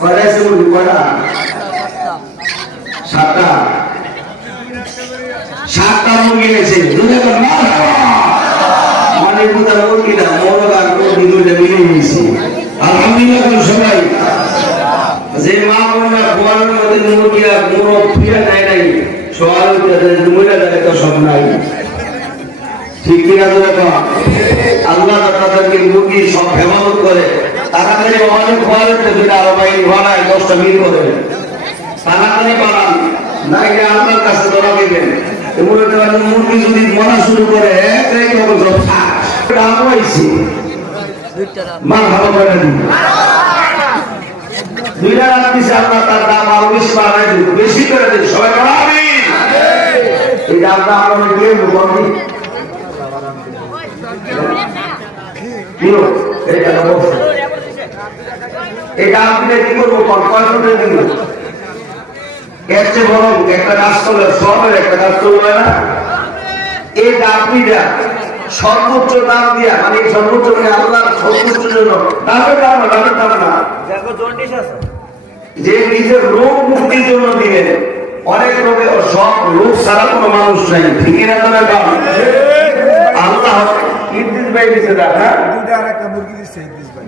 কয়টা এসে মুরগি কয়টা? 7টা। 7টা মুরগি এসে দুটো অনেক কোথাও মুরগি না মোরগ আর মুরগি দুটো মিলে নিয়েছি। আলহামদুলিল্লাহ বলুন সবাই। যে মা বোনরা খোয়ানোর মধ্যে মুরগি আর মোরগ ফিরে নেয় নাই সবার মহিলা যায় তো সব নাই। ঠিক কিনা তো আল্লাহ তাদেরকে মুরগি সব হেফাজত করে তাড়াতাড়ি অনেক খোয়ানোর দুটো আরো বাইরে ঘোরায় 10টা মিল করে তাড়াতাড়ি পালান না গিয়ে আপনার কাছে ধরা দেবেন। মুরগি যদি মরা শুরু করে মা ভালো করে দিন 2টা রাত দিচ্ছে আপনার তার দাম আরো বেশি বাড়াই দিন বেশি করে দিন সবাই আমিন। এই দামটা আমরা এটা আপনি কি করবো এর চেয়ে বরং একটা কাজ করলে সবের একটা কাজ করবে না এই ডাকনিটা সর্বোচ্চ দাম দিয়া মানে সর্বোচ্চ মানে আল্লাহর সর্বোচ্চ জন্য দামের দাম না যে নিজের রোগ মুক্তির জন্য দিলেন অনেক রোগে সব রোগ ছাড়া কোনো মানুষ নাই ঠিক না তোমার দাম আল্লাহ ইদ্রিস ভাই দিছে দাম হ্যাঁ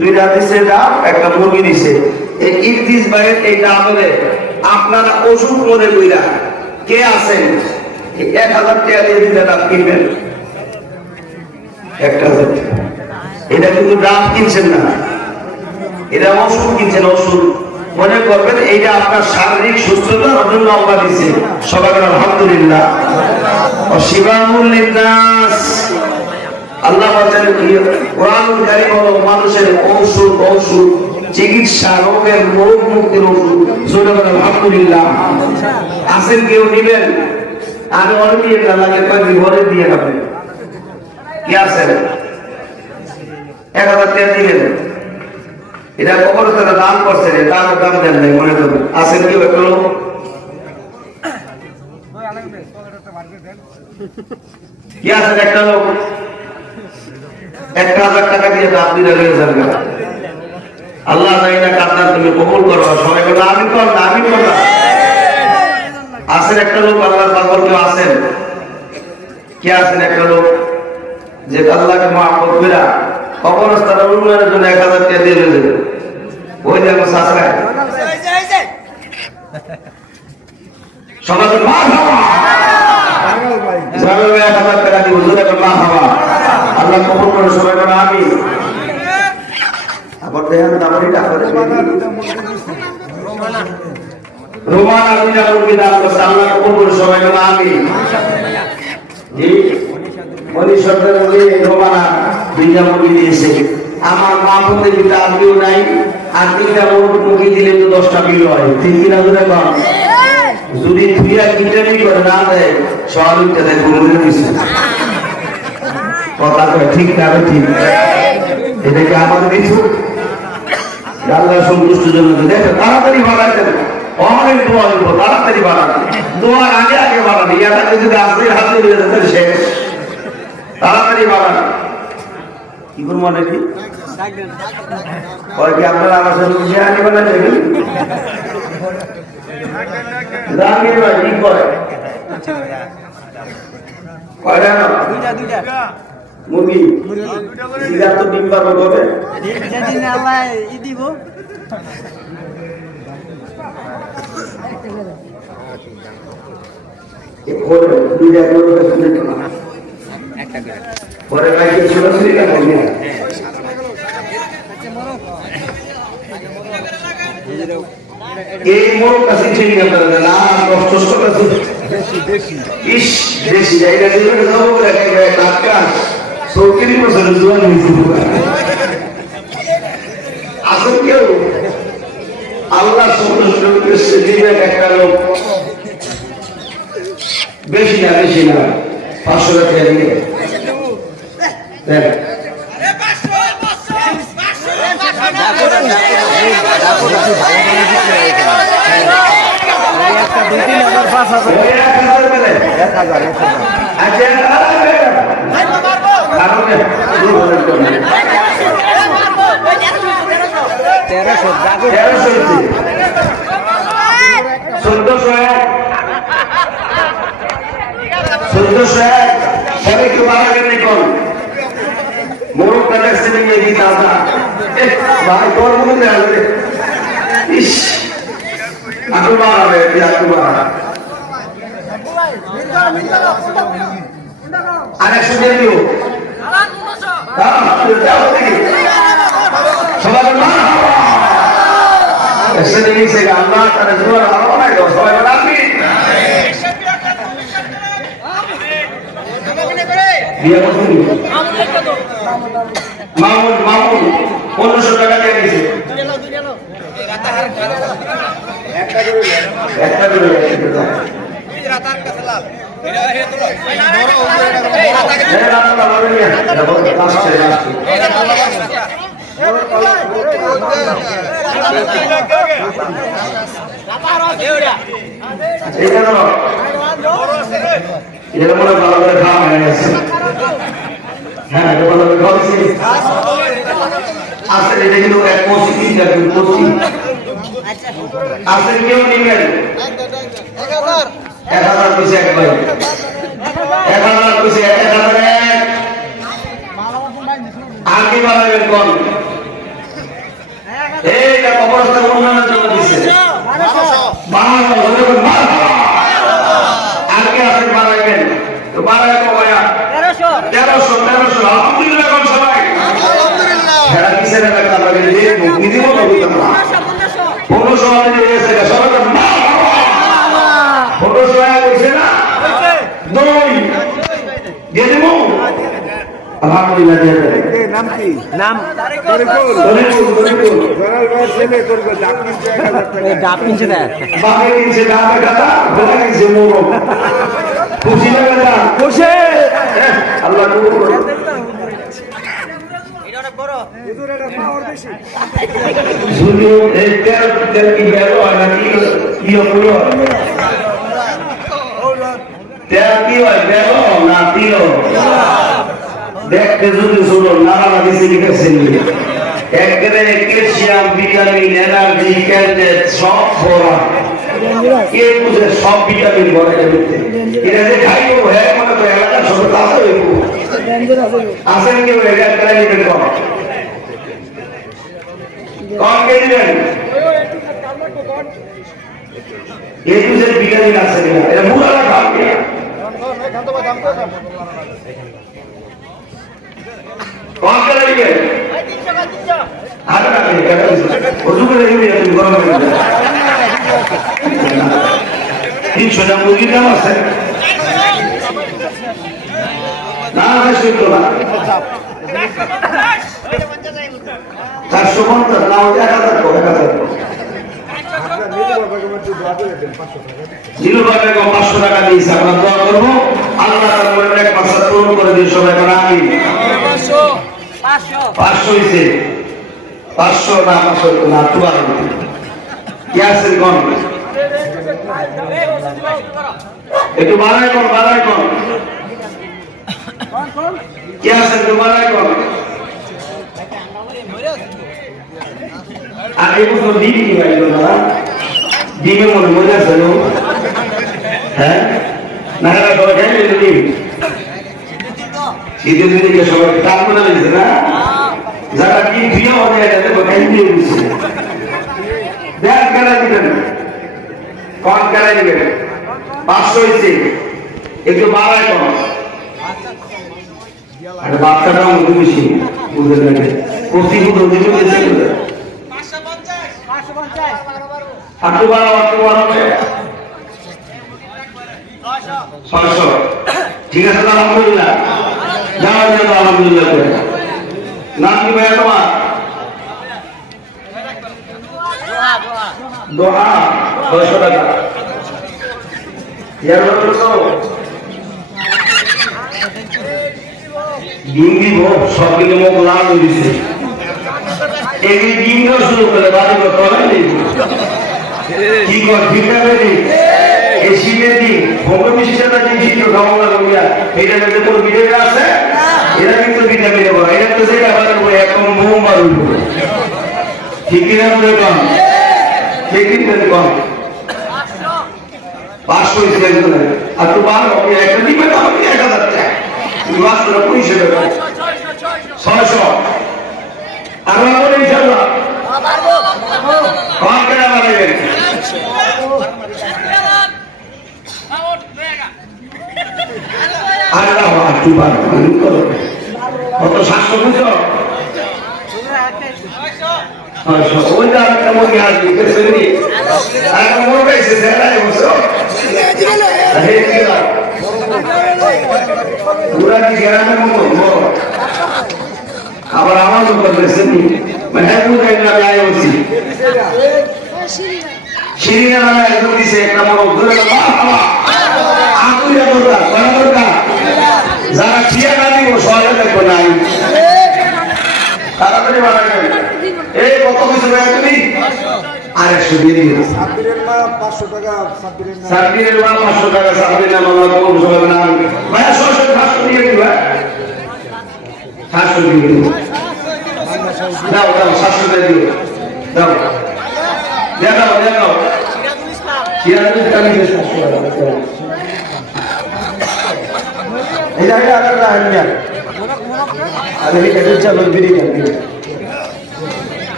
2টা দিছে দাম একটা মুরগি দিছে এই ইদ্রিস ভাইয়ের এই দামে আপনারা ওষুধ মনে কইরা কে আছেন 1000 টাকা দিয়ে দিলে দাম কিনবেন 1000 এটা কিন্তু দাম কিনছেন না এটা ওষুধ কিনছেন ওষুধ মনে করবেন এইটা আপনার শারীরিক সুস্থতার জন্য আল্লাহ দিয়েছে সবাই আলহামদুলিল্লাহ শিবামুল লিন্নাস আল্লাহ বলেন কোরআনুল কারীম হলো মানুষের ঔষধ চিকিৎসা রোগের রোগ মুক্তির ওষুধ জোরে বলেন আলহামদুলিল্লাহ। আছেন কেউ নেবেন আমি অনেক একটা লাগে কয়েকদিন ঘরে দিয়ে যাবেন কি আছেন 1000 টাকা দিবেন এটা কখনো তারা দান করছে দাম দেন নাই মনে করবেন আছেন কেউ একটা লোক কি আছেন একটা লোক 1000 টাকা দিয়ে দাম দিলে রয়ে যাবে আল্লাহ জানি না কাতার তুমি কবুল করো সবাই বলো আমি কর না আমি কর না আছেন একটা লোক আল্লাহর পাগল কেউ আছেন কি আছেন একটা লোক যে আল্লাহকে মহব্বত কইরা কখনো তারা উন্নয়নের জন্য 1000 টাকা দিয়ে দেবে ওই দেখো সাসরায় সবাই মা বাবা যাবে 1000 টাকা দিব জোরে করে মা বাবা আল্লাহ কবুল করে সবাই বলো আমিন। আবার দেখেন দামটা করে রোমানা দুইটা মুরগি দাম করছে আল্লাহ কবুল করে সবাই বলো আমিন। জি মনি সরকার বলে রোমানা দুইটা মুরগি দিয়েছে আমার মা বোনদের কিন্তু আর কেউ নাই আর 2টা মুরগি দিলে তো 10টা বিল হয় ঠিক কিনা ধরে কম যদি দুইটা কিনতে করে না দেয় সবাইটা দেয় মুরগি দিচ্ছে কথা কয় ঠিক না ঠিক এটা কি আমাদের কিছু আল্লাহ সন্তুষ্টির জন্য দেখো তাড়াতাড়ি বাড়াইতেন অনেক দোয়া দিব তাড়াতাড়ি বাড়ান দোয়ার আগে বাড়ান ইয়াটাকে যদি আসলে হাতে হয়ে যেতে শেষ তাড়াতাড়ি বাড়ান কি করবো নাকি কি আপনারা আমার সাথে বুঝিয়ে আনিবেন না কি করে কয়টা মুরগি তো ডিম পারবো কবে এই মোরগ কাছে ঠিক না কষ্ট ইস দেশি জায়গা সৌকিরি বছরের জোয়ান আসল কেউ আল্লাহ সন্তুষ্ট দিবেন একটা লোক বেশি না 500 টাকা দিয়ে সবাইকে মারা গেলে কোন মোরগ কাটার সিলিং এ দিতে আসা ভাই তোর মনে নেই ইস আটু মারা আটু মারা আর একশো দিয়ে দিও সবাই একশো দিয়ে আল্লাহ তারা জোয়ার ভালো নাই সবাই আপনি মামুন 1500 টাকা দিয়ে দিয়েছে একটা করে এটা মনে ভালো করে খাওয়া হয়ে গেছে হ্যাঁ এটা ভালো করে খাওয়াচ্ছি আসলে এটা কিন্তু এক কোচি আসলে কেউ নিবেন 1000 পিছে এক ভাই 1000 পিছে 1001 আগে বাড়াবেন কোন এইটা কবরস্থান উন্নয়নের জন্য দিচ্ছে আগে আসেন বাড়াবেন তো বাড়াবেন ভাইয়া 1300 আলহামদুলিল্লাহ কোন সবাই আলহামদুলিল্লাহ যারা কিসের একটা লাগে যে মুক্তি মতো বলতাম না 1500 মানে দিয়েছে সবাই ফটো সহায় কইছে না দই দিয়ে দেব আলহামদুলিল্লাহ দিয়ে দেব নাম কি নাম তরিকুল জরাল ভাই ছেলে করব ডাব কিনছে না বাকি কিনছে ডাব কথা বলা কিনছে মোরগ খুশি লাগে না খুশি আল্লাহ কবুল করে এটা অনেক বড় এদের এটা পাওয়ার বেশি শুনো এই তেল কি গেল নাকি কি হলো তেল কি হয় গেল না দিও দেখতে যদি শুনো নানা দিছে লিখেছেন একবারে ক্যালসিয়াম ভিটামিন এনার্জি ক্যালসিয়াম সব ভরা কে বুঝে সব ভিটামিন ভরা এতে এটা যে খাইবো হ্যাঁ মানে তো এলাকা সব কাজ হইব আসেন কি এটা করে নিবেন কোন কে দিবেন এই যে ভিটামিন আছে না এটা মুরালা খাবে কোন করে দিবেন আরে না ওজু করে দিবেন তুমি গরম করে দিবেন 300 টাকা মুরগির দাম আছে না বেশি তো না 450 না 1000 জিরো বাগে 500 টাকা দিয়েছে আমরা দোয়া করব আল্লাহ তাআলা মনের এক মাকসাদ পূরণ করে দিন সবাই বলেন আমিন 500 হইছে 500 না 500 না তুই ইয়াসির কোন একটু বাড়াই কোন ইয়াসির একটু বাড়াই কোন আগে বছর দিবি কি ভাই না দিবে মনে মজা ছিল হ্যাঁ না না তো কেন দিবি শীতের দিনে সবাই কাজ করে দিয়েছে না যারা কি প্রিয় হয়ে যাবে কেন দিয়ে দিচ্ছে ব্যাগ কেনা দিবেন কম কেনা দিবেন 500 হয়েছে একটু বাড়ায় কম আরে বাচ্চাটা মধ্যে বেশি বুঝে নেবে প্রতি বুধ দিতে বেশি করে 550 আটু বাড়া 600 ঠিক আছে আলহামদুলিল্লাহ যাও যাও আলহামদুলিল্লাহ করে নাম কি ভাইয়া তোমার দোয়া 200 টাকা ইয়ার বলো তো ডিম দিব সব দিকে মুখ লাল হয়ে গেছে এই ডিম দাও শুরু করে বাড়ি করতে হবে কি কর ভিটামিন এই শীতের দিন ভোগ মিষ্টিটা যে শীত খাওয়া লাগবে এটা মধ্যে কোনো ভিটামিন আছে এটা কিন্তু ভিটামিন বড় এটা তো যেটা আমাদের একদম বোম মারুল ঠিকই না বলে কম ঠিকই করে কম 500 হয়েছে একজনের আর তো বার হবে একটা দিবে তো আপনি 1000 টাকা 500 টাকা পয়সা দেবে 600 আর বলে ইনশাআল্লাহ কম করে বাড়াবেন আর না একটু বাড়াবেন কত 700 বুঝো ওই যে আরেকটা মুরগি আসবে পেছনে আরেকটা মুরগি এসে দেখায় বসো পুরা কি গ্রামের মতো বড় আবার আমার মতো পেছনে মানে হ্যাঁ বুঝাই না আমি আয় বলছি সিঁড়ি না একদম দিছে একটা বড় ধরে আকুইয়া দরকার করা দরকার যারা খিয়া না দিব সহজে দেখবো না তাড়াতাড়ি বাড়াবেন এই কত কিছু ভাই তুমি আর 100 দিয়ে দিন সাব্বিরের মা 500 টাকা সাব্বিরের মা 500 টাকা সাব্বিরের মা কোন সময় না ভাই 500 দিয়ে দিবা 500 দিয়ে দিও দাও 700 দিয়ে দিও দাও সিরাজুল ইসলাম এই জায়গা আলাদা আনিয়া আরে এটা চলো বিড়ি খান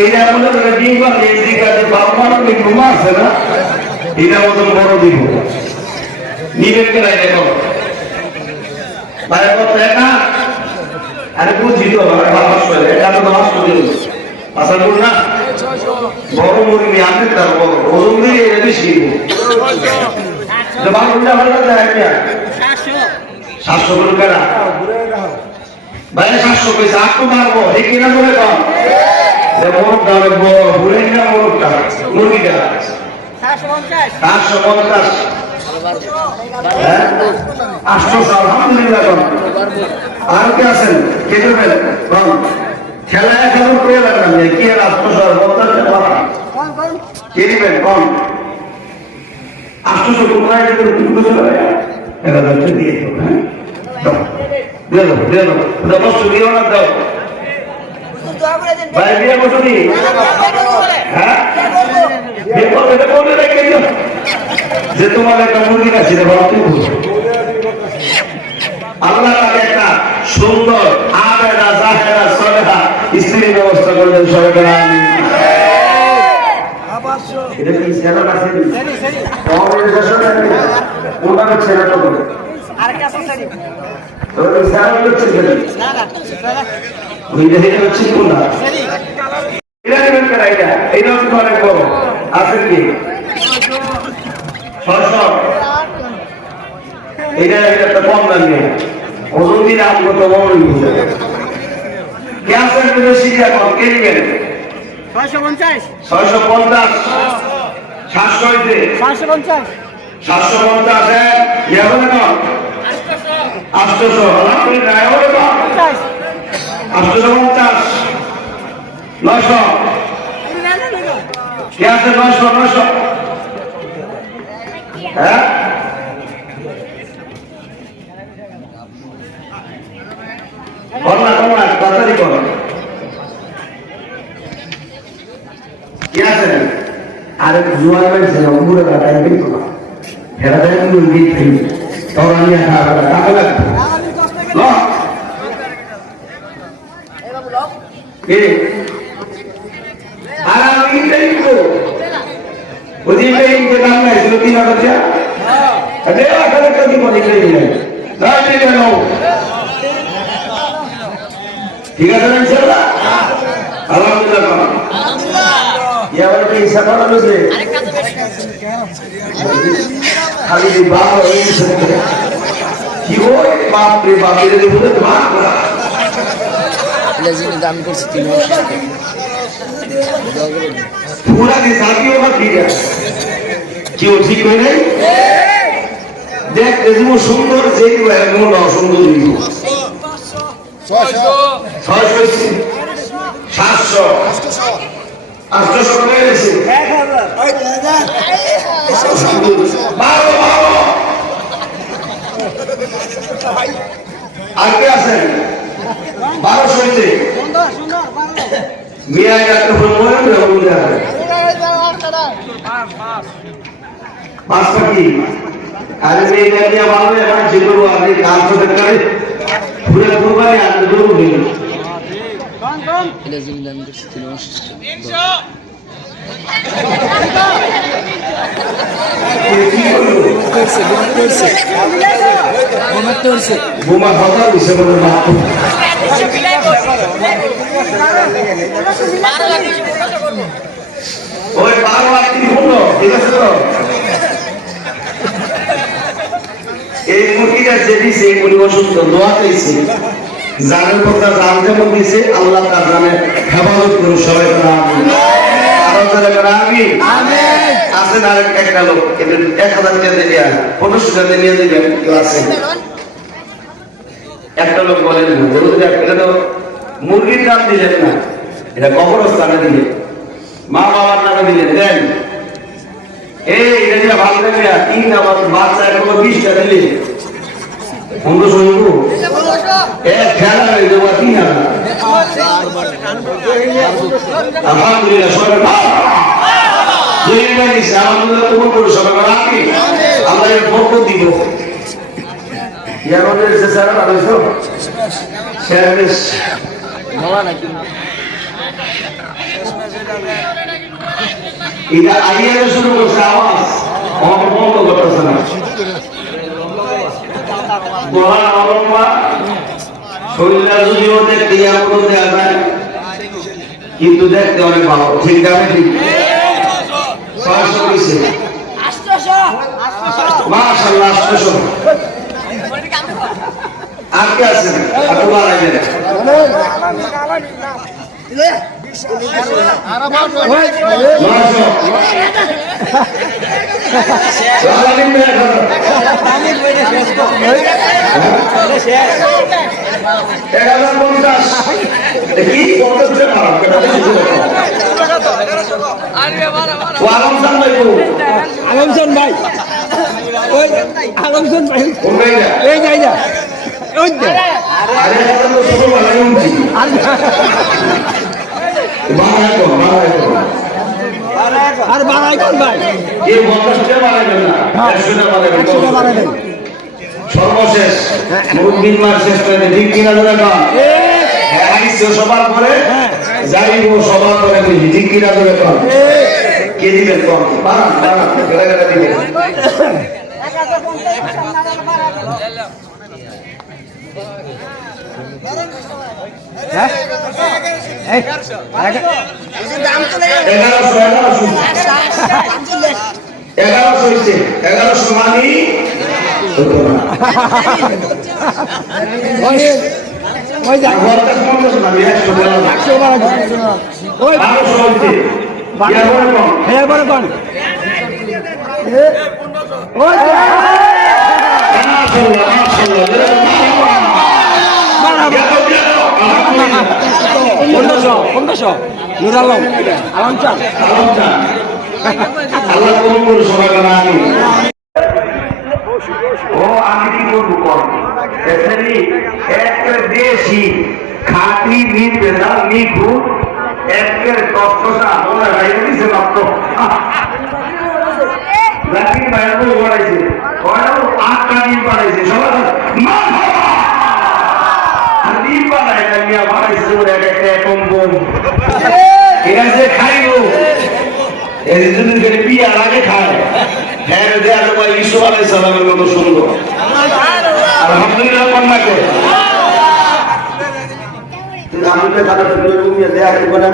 এইটা মনে করে দিন বা এদিকে বাবা মানে ঘুমা আছে না এটা মতন বড় দিব নিবেন কে নাই দেখো ভাই কত টাকা আরে বুঝি তো বাবা সরে এটা তো মাস করে আসল বল না বড় মুরগি আপনি তার বড় ওজন দিয়ে এটা বেশি জবাব উল্টা হলো যায় কি 700 টাকা ভাই 700 পয়সা আপনি মারবো ঠিক না বলে কম মোরগ দামে ভুলে না মোরগটা মুরগিটা 750 আলহামদুলিল্লাহ আর কে আছেন কে দেবেন কম খেলা এখন করে লাগলাম কি আর 850 কে দিবেন কম 800 কোথায় গেল তুমি চলে 1000 দিয়ে দাও দিয়ে দাও বস্তু দিও না দাও ভাই বিয়ে বসুনি হ্যাঁ এটা বলতে রেখে দিও যে তোমার একটা মুরগি আছে রে বাবা তুমি আল্লাহ তাকে একটা সুন্দর আবেদা জাহেরা সলেহা স্ত্রীর ব্যবস্থা করবেন সরকার আমিন এটা কি সেরা আছে আমাদের দেশে ওটা ছেড়ে তো আর কি আছে সেরি ওই সেরা হচ্ছে না না ওই যে হচ্ছে কোনটা সেরি এটা নেবেন কেন এটা তো অনেক বড় আছে কি 600 এটা একটা কম দাম নেই ওজন দিন আমগো তো বড় হইছে ক্যান্সার করে সিরিয়া কম কে নেবেন 650 700 হইছে 750 হ্যাঁ ইয়াবো না 800 আলহামদুলিল্লাহ ইয়াবো না 850 900 কে আছে 900 হ্যাঁ করনা তাড়াতাড়ি করো কি আছে আরে জুয়ার হয়েছে অমুরে কাটাই কিন্তু না ফেরা দেয় মুরগি খাই তখন আমি টাকা লাগবে আর আমি দেখবো ওই যে দাম নাই ছিল 3000 টাকা দিব ঠিক আছে ইনশাআল্লাহ আলহামদুলিল্লাহ ইয়ার কি হিসাব করা হয়েছে খালি বাপ হয়েছে কি ওই বাপ রে বাপ এর বলে বাপ লেজিনি দাম করছে 3 মাস পুরা কি সাথী ওটা ঠিক আছে কি ও ঠিক হয় নাই দেখ এজন্য সুন্দর যেই একদম অসুন্দর দিব 600 700 800 করে এসে 1000 বারো আর কে আছেন 1200 হইতে মিয়া ডাক্তার মনে বলে আছে পাঁচ পাখি আরে মেয়ে দিয়ে ভালো এবার যেগুলো আপনি কাজ করতে পারে পুরো কুরবানি আর দুটো দিন এটা জিনিস আমি করছি 300 বোমা খাওয়া দিছে বলে বাপ ওই 12 আর 3 হলো ঠিক আছে তো এই মুরগিটা যে দিছে উনি অসুস্থ দোয়া চাইছে জানের কথা জান যেমন দিছে আল্লাহ তার জানে হেফাজত করুন সবাই আমিন আরো যারা আমিন আমিন আসেন আর একটা লোক এটা 1000 টাকা দিয়ে দেয়া 1500 টাকা দিয়ে দিবেন কেউ আছে একটা লোক বলেন এটা তো মুরগির নাম দিলেন না এটা কবরস্থানে দিলেন মা বাবার নামে দিলেন দেন এই এটা যেটা ভালো লাগে তিন নামাজ বাচ্চা এখনো 20টা দিলে 1500 এক খেলা হয়ে যাবো 3000 আলহামদুলিল্লাহ সবাই দুই মিনিট আলহামদুলিল্লাহ কবুল করুন সবাই রাখি আমরা এর বরকত দিব ইয়ারদের সে স্যার আলাইছো শেষ ভালো নাকি এটা আইয়ারে শুরু করছে আওয়াজ বন্ধ করতেছে না বলা নরমা শরীরটা যদিও দেখতে এমন দেওয়া যায় কিন্তু দেখতে অনেক ভালো ঠিক আছে ঠিক 600 দিছে 800 মাশাআল্লাহ 800 আর কি আছে এত বাড়াইবে না আলমসন ভাই ওই আলমসন ভাই এই যাই যা ওই আর বাড়াই কোন ভাই এই 50টা বাড়াইবেন না 100টা বাড়াইবেন সর্বশেষ মুরগির মার শেষ করে ঠিক কিনা ধরে কম আইসো সবার পরে যাইবো সবার পরে বুঝি ঠিক কিনা ধরে কম কে দিবেন কম বাড়ান বাড়ান গেলা গেলা দিবেন হ্যাঁ এই 1100 মানি ওই যা ওই হ্যাঁ বড় কোন ওই পনেরোশো নুর আলম আলম চান আল্লাহ কবুল করুন সবাই আমিন ও আমি কি করবো কর এসেলি একটা দেশি খাঁটি মিট বেদাল মিঠু একের কষ্টটা ওরা রাইতে দিছে মাত্র লাকিন ভাইয়ের বউ বাড়াইছে ওরাও 8টা ডিম বাড়াইছে সবাই ডিম বাড়াই না মিয়া বাড়াইছে ওরা একটা কম্বল এরা যে খাইবো এই জন্য বিয়ার আগে খায় হ্যাঁ দেয়ার পর ইসু আলাইহিস সালামের মতো সুন্দর আলহামদুলিল্লাহ কন্যা করে আমি তো তাদের সঙ্গে ঘুমিয়ে দেয়া কি বলেন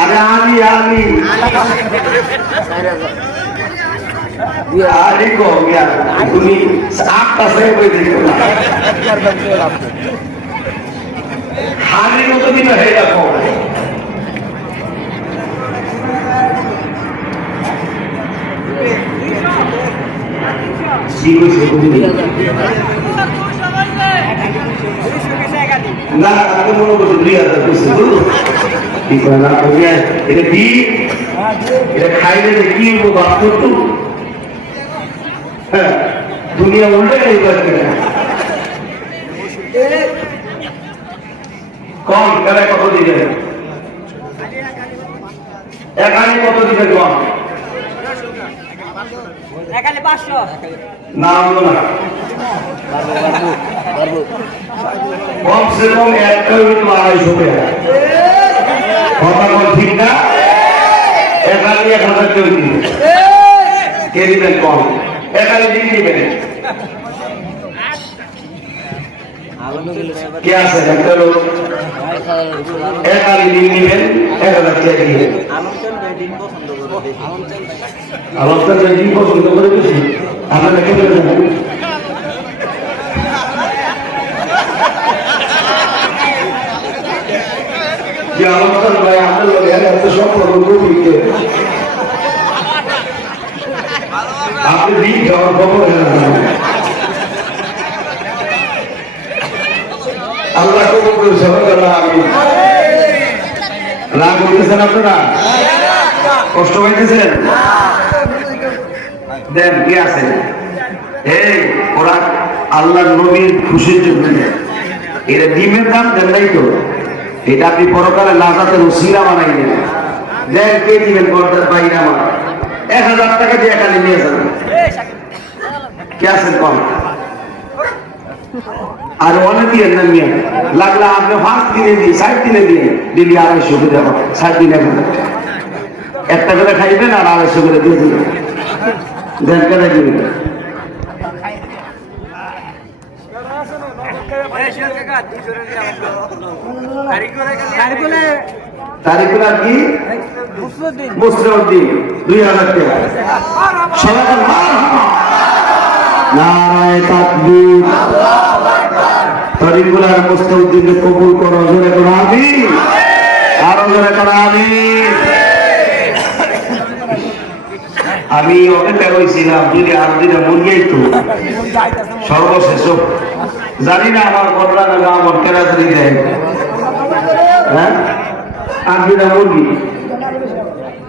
আরে আমি আরে গো মিয়া তুমি 8টা সে বই দিও না হাড়ির মতো দিন হয়ে যাবো না আমি মনে করছি 2000 এটা কি এটা খাইলে কি বাপ করতো হ্যাঁ দুনিয়া উল্টে দিবে কম এখানে 500 না হলো না কমসে কম একটা হইতো 250 টাকা কথা বল ঠিক না একালি 1000 কেউ দিবে কে দিবেন কম একালি দিন দিবেন কে আছে একটা লোক একালি দিন দিবেন 1000 টাকা দিবেন আলোচনা দিন পছন্দ করে বেশি আপনারা কে বলেন যে আলোচনা ভাই আপনার লোক এত সম্পর্ক গভীরকে আপনি দিন খাওয়ার খবর আল্লাহ কবুল করে সবাই আমি রাগ হইতেছেন আপনারা কষ্ট হইতেছেন দেন কি আছে এই ওরা আল্লাহ নবীর খুশির জন্য এরা ডিমের দাম দেন নাই তো এটা আপনি পরকালে লাজাতের উসিলা বানাইলেন দেন কে দিবেন পর্দার বাইরে আমার 1000 টাকা দিয়ে এখানে নিয়ে যাবেন কে আছেন কম আর অনেক দিয়ে না নিয়ে লাগলে আপনি 5 দিনে দিই 60 দিনে দিয়ে দিলি 250 করে দেবো 60 দিনে একটা করে খাইবেন আর 250 করে দিয়ে দিবেন দেন কেটে দিবেন তারিকুলা কি মুসলিউদ্দিন 2000 টাকা সবাই নারায়ে তাকবীর তারিকুলার মুসলিউদ্দিনকে কবুল করো জোরে করো আমিন আরো জোরে করো আমিন আমি অপেক্ষা করেছিলাম যদি আর দিনে মরিয়াই তো সর্বশেষ জানি না আমার বদলা না আমার কেরাদারি দেয় হ্যাঁ আর দুইটা মুরগি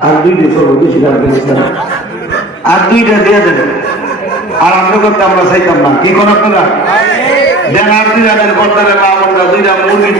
আর দুইটা সর্ব বেশি দাম পেয়েছিলাম আর দুইটা দিয়ে দেবেন আর আমরা করতে আমরা চাইতাম না কি কোন আপনারা দেন আর দুইটা বদলা না আমরা দুইটা মুরগি